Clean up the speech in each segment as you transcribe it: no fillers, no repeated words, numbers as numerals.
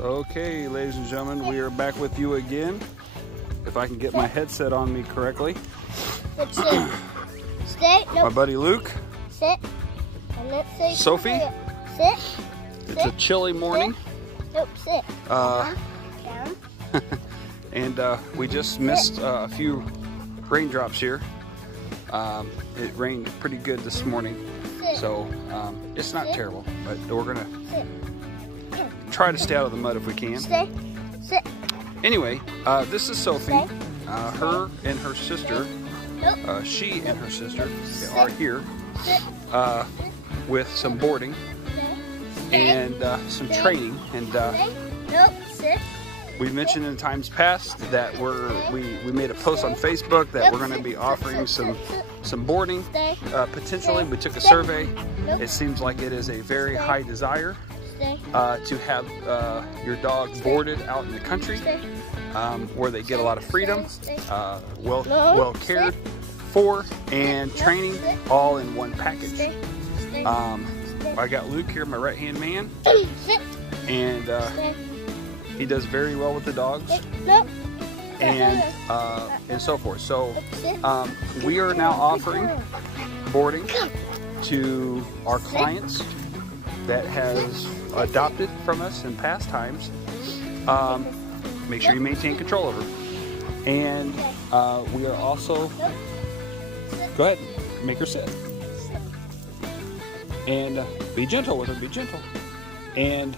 Okay, ladies and gentlemen, we are back with you again. If I can get my headset on me correctly. Sit. Stay. Nope. My buddy Luke. Sit. And let's say Sophie. Sit. It's a chilly morning. Sit. Nope. Sit. Down. And we just missed a few raindrops here. It rained pretty good this morning, so it's not terrible, but we're gonna try to stay out of the mud if we can. Stay. Sit. Anyway, this is Sophie. Her and her sister, she and her sister are here with some boarding and some training. And we mentioned in times past that we made a post on Facebook that we're going to be offering some boarding. Potentially, we took a survey. It seems like it is a very high desire to have your dog boarded out in the country, where they get a lot of freedom, well cared for, and training all in one package. I got Luke here, my right hand man, and he does very well with the dogs and so forth. So we are now offering boarding to our clients that has adopted from us in past times. Make sure you maintain control of her. And we are also, go ahead, make her sit. And be gentle with her, be gentle. And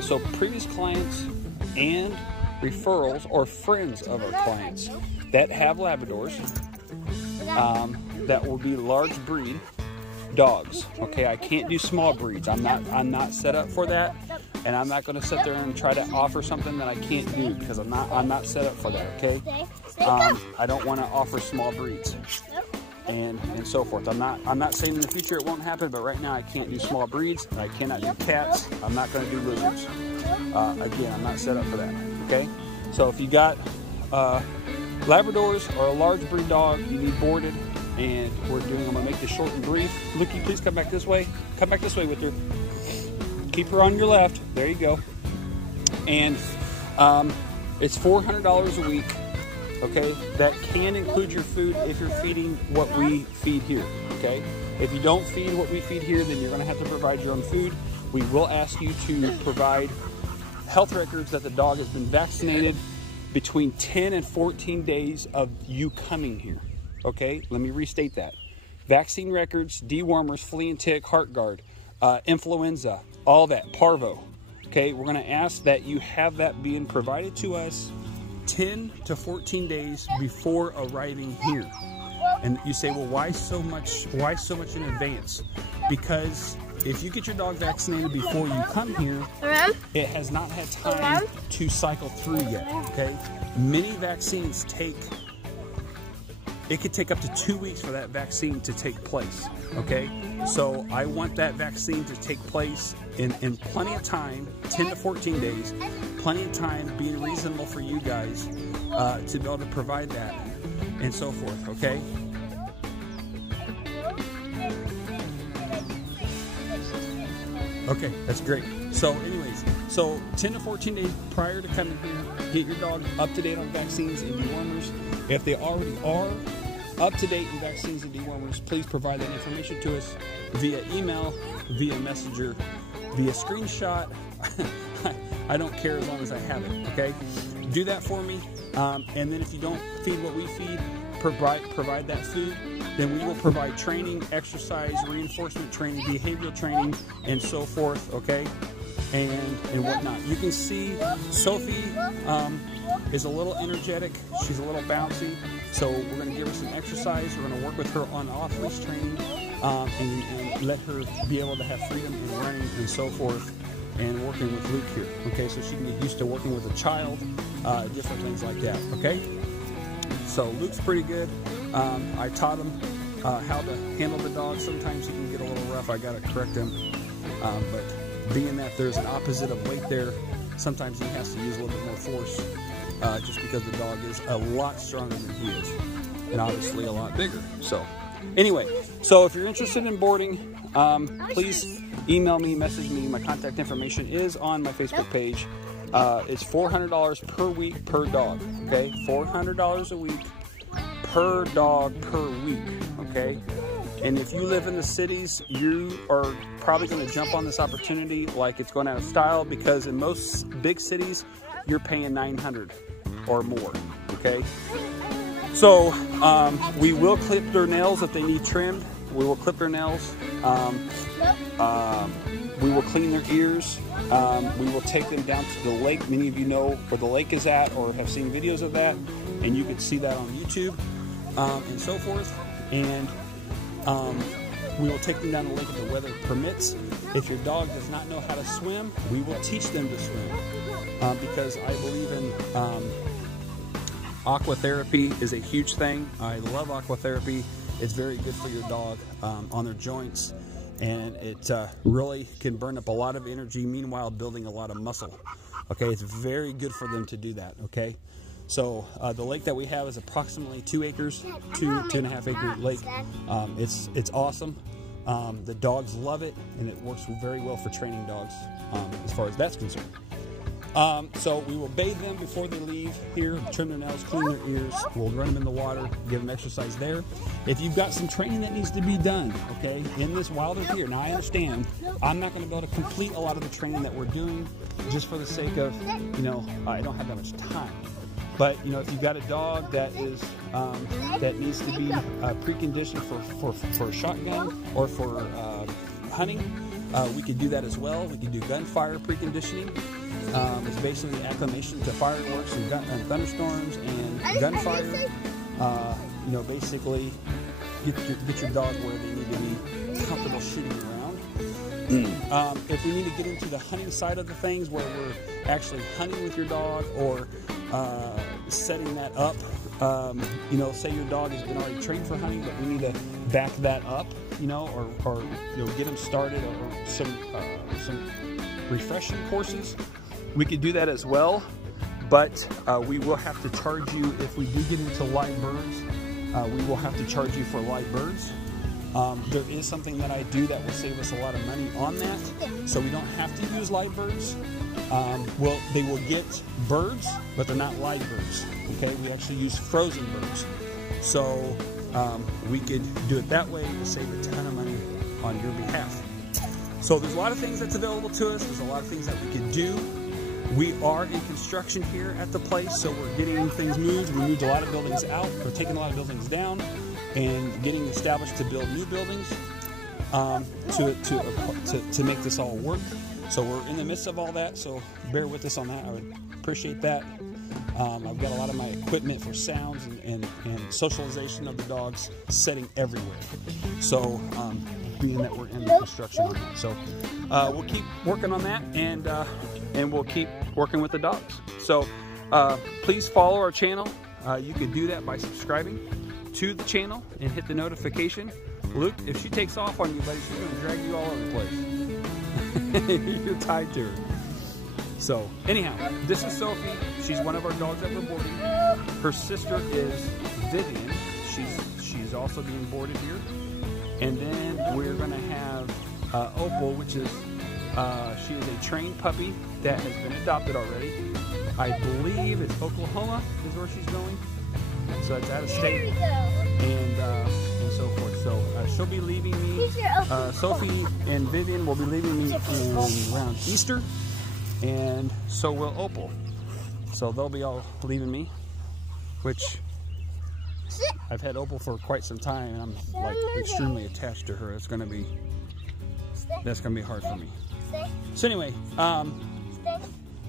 so previous clients and referrals or friends of our clients that have Labradors, that will be large breed dogs. Okay, I can't do small breeds. I'm not set up for that, and I'm not going to sit there and try to offer something that I can't do because I'm not set up for that. Okay, I don't want to offer small breeds and so forth. I'm not saying in the future it won't happen, but right now I can't do small breeds. I cannot do cats. I'm not going to do lizards. Again, I'm not set up for that. Okay, so if you got Labradors or a large breed dog, you need boarded. And I'm going to make this short and brief. Lookie, please come back this way. Come back this way with her. Keep her on your left. There you go. And it's $400 a week. Okay, that can include your food if you're feeding what we feed here. Okay, if you don't feed what we feed here, then you're going to have to provide your own food. We will ask you to provide health records that the dog has been vaccinated between 10 and 14 days of you coming here. Okay, let me restate that. Vaccine records, dewormers, flea and tick, heart guard, influenza, all that, parvo. Okay, we're going to ask that you have that being provided to us 10 to 14 days before arriving here. And you say, well, why so much in advance? Because if you get your dog vaccinated before you come here, it has not had time to cycle through yet. Okay, many vaccines it could take up to 2 weeks for that vaccine to take place, okay? So I want that vaccine to take place in plenty of time, 10 to 14 days, plenty of time, being reasonable for you guys to be able to provide that and so forth, okay? Okay, that's great. So anyways, so 10 to 14 days prior to coming here, get your dog up to date on vaccines and dewormers. If they already are up to date in vaccines and dewormers, please provide that information to us via email, via messenger, via screenshot. I don't care as long as I have it, okay? Do that for me. And then if you don't feed what we feed, provide that food, then we will provide training, exercise, reinforcement training, behavioral training, and so forth, okay? And whatnot. You can see Sophie is a little energetic. She's a little bouncy. So we're going to give her some exercise. We're going to work with her on off-leash training and let her be able to have freedom in running and so forth, and working with Luke here. Okay, so she can get used to working with a child, different things like that. Okay, so Luke's pretty good. I taught him how to handle the dog. Sometimes he can get a little rough. I got to correct him, but being that there's an opposite of weight there, sometimes he has to use a little bit more force. Just because the dog is a lot stronger than he is, and obviously a lot bigger. So anyway, so if you're interested in boarding, please email me, message me. My contact information is on my Facebook page. It's $400 per week per dog. Okay, $400 a week per dog per week. Okay, and if you live in the cities, you are probably going to jump on this opportunity like it's going out of style, because in most big cities you're paying $900 or more. Okay, so we will clip their nails if they need trimmed. We will clip their nails. We will clean their ears. We will take them down to the lake. Many of you know where the lake is at or have seen videos of that, and you can see that on YouTube and so forth. And we will take them down the lake if the weather permits. If your dog does not know how to swim, we will teach them to swim, because I believe in aquatherapy is a huge thing. I love aquatherapy. It's very good for your dog on their joints, and it really can burn up a lot of energy, meanwhile building a lot of muscle. Okay, it's very good for them to do that. Okay, so the lake that we have is approximately 2 acres, 2.5 acre lake. It's awesome. The dogs love it, and it works very well for training dogs as far as that's concerned. So we will bathe them before they leave here, trim their nails, clean their ears. We'll run them in the water, give them exercise there. If you've got some training that needs to be done, okay, in this while they're here. Now I understand I'm not going to be able to complete a lot of the training that we're doing just for the sake of, you know, I don't have that much time. But, you know, if you've got a dog that is that needs to be preconditioned for a shotgun or for hunting, we could do that as well. We could do gunfire preconditioning. It's basically acclimation to fireworks and thunderstorms and gunfire. You know, basically get your dog where they need to be comfortable shooting around. If we need to get into the hunting side of the things, where we're actually hunting with your dog or setting that up, you know, say your dog has been already trained for hunting, but we need to back that up, you know, or you know, get them started, or some refreshing courses. We could do that as well, but we will have to charge you if we do get into live birds. We will have to charge you for live birds. There is something that I do that will save us a lot of money on that, so we don't have to use live birds. They will get birds, but they're not live birds. Okay, we actually use frozen birds, so we could do it that way to save a ton of money on your behalf. So there's a lot of things that's available to us. There's a lot of things that we could do. We are in construction here at the place, so we're getting things moved. We moved a lot of buildings out. We're taking a lot of buildings down and getting established to build new buildings to make this all work. So we're in the midst of all that, so bear with us on that. I would appreciate that. I've got a lot of my equipment for sounds and socialization of the dogs setting everywhere. So being that we're in the construction on that. So we'll keep working on that, and we'll keep working with the dogs. So please follow our channel. You can do that by subscribing to the channel and hit the notification. Luke, if she takes off on you, buddy, she's going to drag you all over the place. You're tied to her. So anyhow, this is Sophie. She's one of our dogs that we're boarding. Her sister is Vivian. She's also being boarded here. And then we're going to have Opal, which is she is a trained puppy that has been adopted already. I believe it's Oklahoma is where she's going. So it's out of state, and so forth. So she'll be leaving me. Sophie and Vivian will be leaving me around Easter, and so will Opal. So they'll be all leaving me, which I've had Opal for quite some time, and I'm like extremely attached to her. That's gonna be hard for me. So anyway,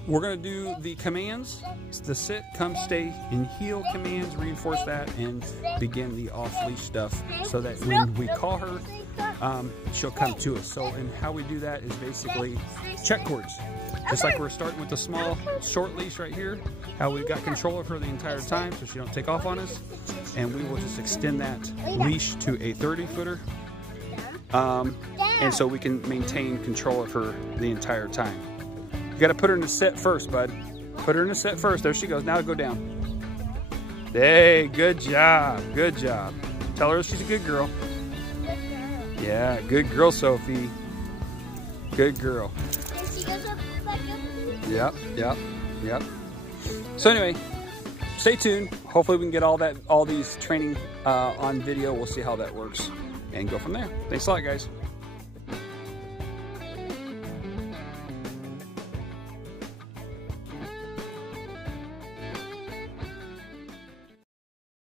we're going to do the commands, the sit, come, stay, and heel commands, reinforce that, and begin the off-leash stuff so that when we call her, she'll come to us. So, and how we do that is basically check cords. Just like we're starting with the small, short leash right here, how we've got control of her the entire time so she don't take off on us. And we will just extend that leash to a 30-footer. And so we can maintain control of her the entire time. You got to put her in a set first, bud. Put her in a set first. There she goes. Now go down. Hey, good job. Good job. Tell her she's a good girl. Yeah, good girl, Sophie. Good girl. she goes up, back up. Yep. So anyway, stay tuned. Hopefully we can get all these training on video. We'll see how that works and go from there. Thanks a lot, guys.